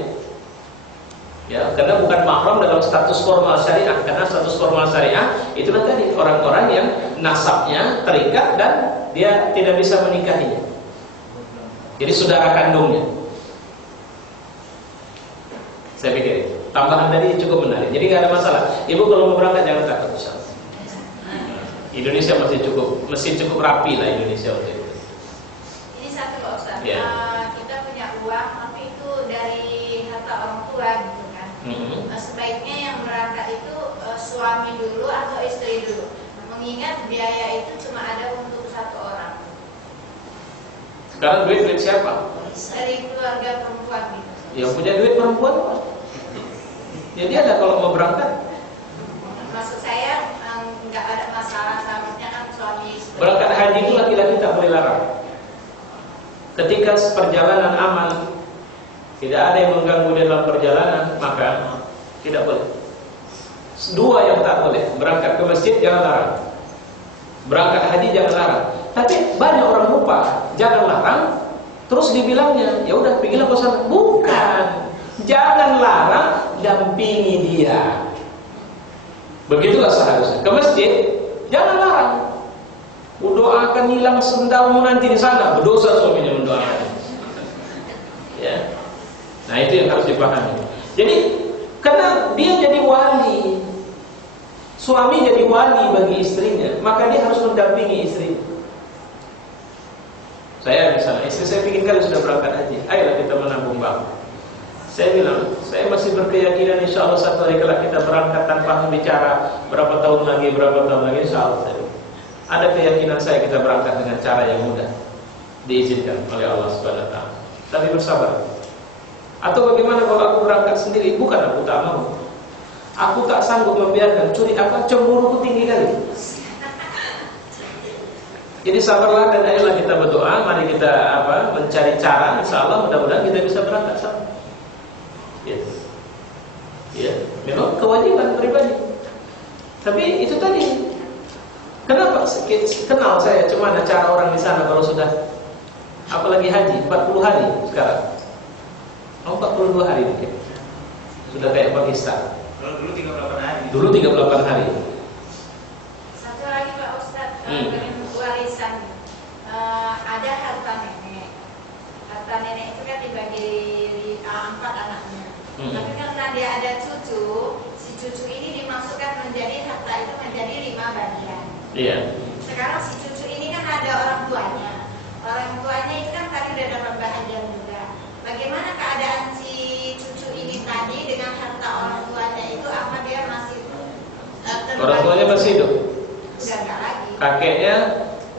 Ya, karena bukan mahram dalam status formal syariah. Karena status formal syariah itulah tadi orang-orang yang nasabnya terikat dan dia tidak bisa menikahinya. Jadi saudara kandungnya. Saya pikir tambahan tadi cukup menarik. Jadi nggak ada masalah. Ibu kalau mau berangkat jangan takut, insyaallah. Indonesia masih cukup rapi lah Indonesia waktu itu. Ini satu Pak Ustaz. Ya. Kita punya uang, tapi itu dari harta orang tua gitu kan. Sebaiknya yang berangkat itu suami dulu atau istri dulu. Mengingat biaya itu cuma ada untuk satu orang. Sekarang duit siapa? Dari keluarga perempuan gitu. Yang punya duit perempuan. Ya dia ada kalau mau berangkat. Maksud saya nggak ada masalah, seharusnya kan suami istri. Berangkat haji itu laki-laki tak boleh larang. Ketika perjalanan aman, tidak ada yang mengganggu dalam perjalanan, maka tidak boleh. Dua yang tak boleh, berangkat ke masjid jangan larang, berangkat haji jangan larang. Tapi banyak orang lupa, jangan larang, terus dibilangnya, ya udah pergilah ke sana. Bukan, jangan larang, dampingi dia. Begitulah seharusnya. Ke masjid jangan larang. Doakan hilang sendalmu nanti di sana, berdosa suaminya mendoakan. Ya. Nah itu yang harus dipahami. Jadi karena dia jadi wali, suami jadi wali bagi istrinya, maka dia harus mendampingi istrinya. Saya misalnya, istri saya ingin kali sudah berangkat haji, ayolah kita menabung bank. Saya bilang, saya masih berkeyakinan insya Allah satu hari kalau kita berangkat tanpa bicara berapa tahun lagi, insya Allah ada keyakinan saya kita berangkat dengan cara yang mudah, diizinkan oleh Allah Subhanahu Wa Taala. Tapi bersabar. Atau bagaimana kalau aku berangkat sendiri? Bukan aku tak mau, aku tak sanggup membiarkan cemburuku tinggi kali. Jadi sabarlah dan ayolah kita berdoa, mari kita mencari cara, insya Allah mudah-mudahan kita bisa berangkat sama. Ya, memang kewajiban pribadi. Tapi itu tadi, kenapa kenal saya cuma ada cara orang di sana kalau sudah apalagi haji 40 hari sekarang. 42 hari mungkin. Sudah kayak Pakistan. Kalau dulu 38 hari. Dulu 38 hari. Satu lagi Pak Ustadz, warisan. Ada harta nenek. Harta nenek itu kan dibagi 4 anaknya. Tapi karena dia ada cucu, si cucu ini dimasukkan menjadi harta itu menjadi 5 bagian. Iya. Sekarang si cucu ini kan ada orang tuanya. Orang tuanya itu kan tadi udah dapat bahagian juga. Bagaimana keadaan si cucu ini tadi dengan harta orang tuanya itu? Apa dia masih orang tuanya masih hidup? Udah enggak lagi. Kakeknya?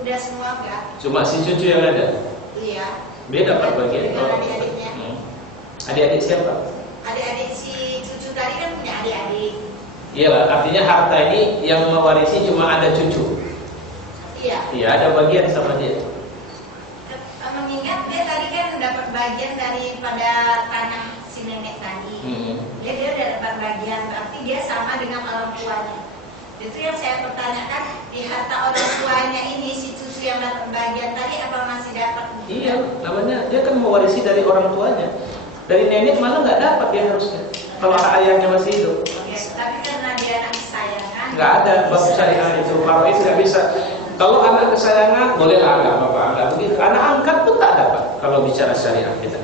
Udah semua enggak. Cuma si cucu yang ada? Iya. Dia dapat bagian. Dengan adik-adiknya. Adik-adik siapa? Adik-adik si cucu tadi kan punya adik-adik. Iyalah, artinya harta ini yang mewarisi cuma ada cucu. Iya. Iya, ada bagian sama dia. Mengingat dia tadi kan dapat bagian daripada tanah si nenek tadi. Dia udah dapat bagian, berarti dia sama dengan orang tuanya. Itu yang saya pertanyakan, di harta orang tuanya ini si cucu yang dapat bagian tadi apa masih dapat? Iya, namanya dia kan mewarisi dari orang tuanya. Dari nenek malah nggak dapat dia harusnya. Kalau ayahnya masih hidup. Oke, tapi karena dia anak kesayangan. Nggak ada bab syariah itu. Kalau itu nggak bisa. Kalau anak kesayangan bolehlah, nggak apa-apa. Nggak begitu. Anak angkat pun tak dapat. Kalau bicara syariah kita.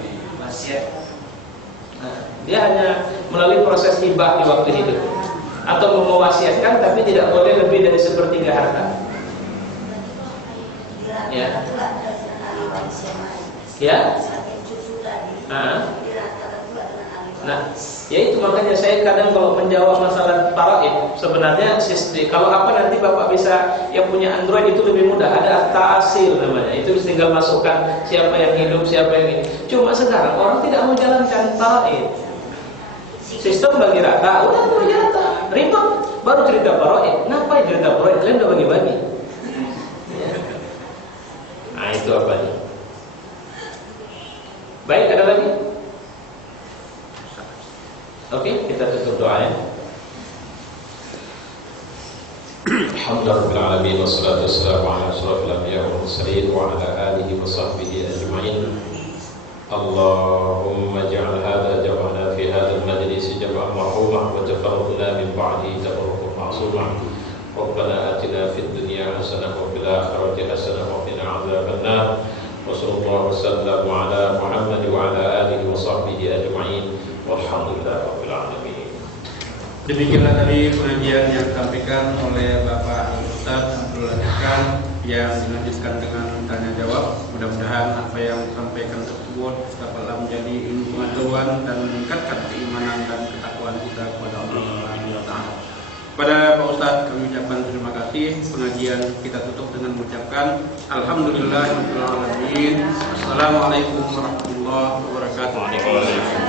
Nah, dia hanya melalui proses hibah di waktu hidup atau mewasiatkan, tapi tidak boleh lebih dari 1/3 harta. Ya. Ya. Nah, ya itu makanya saya kadang kalau menjawab masalah faraid, sebenarnya kalau apa nanti Bapak bisa yang punya Android itu lebih mudah, ada ta'asil namanya. Itu tinggal masukkan siapa yang hidup, siapa yang ini. Cuma sekarang orang tidak mau jalankan faraid. Sistem bagi rata, udah bagi rata. Ribet, baru cerita faraid. Ngapain cerita faraid? Kalian udah bagi-bagi. Ya. Nah, itu apa nih? Baik, ada lagi? Oke, kita tutup doa ya. Alhamdulillahirabbil alamin wassalatu wassalamu ala asyrofil anbiya'i wal mursalin wa ala alihi wa sahbihi ajma'in. Allahumma ij'al hadha jam'ana fi hadzal majlis jam'an marhumah wa tafarraqna min ba'dihi tafarruqan ma'sumah. Rabbana atina fid dunya hasanah wa fil akhirati hasanah wa qina adzaban nar. Wa sallallahu wasallam ala Muhammad wa ala alihi wa sahbihi ajma'in. Walhamdulillahirabbil alamin. Demikianlah tadi pengajian yang disampaikan oleh Bapak Ustaz Abdul yang dilanjutkan dengan tanya jawab. Mudah-mudahan apa yang disampaikan tersebut dapatlah menjadi ilmu pengetahuan dan meningkatkan keimanan dan ketakwaan kita kepada Allah Subhanahu wa taala. Pada Pak Ustadz kami ucapkan terima kasih. Pengajian kita tutup dengan mengucapkan alhamdulillahirabbil alamin. Assalamualaikum warahmatullahi wabarakatuh.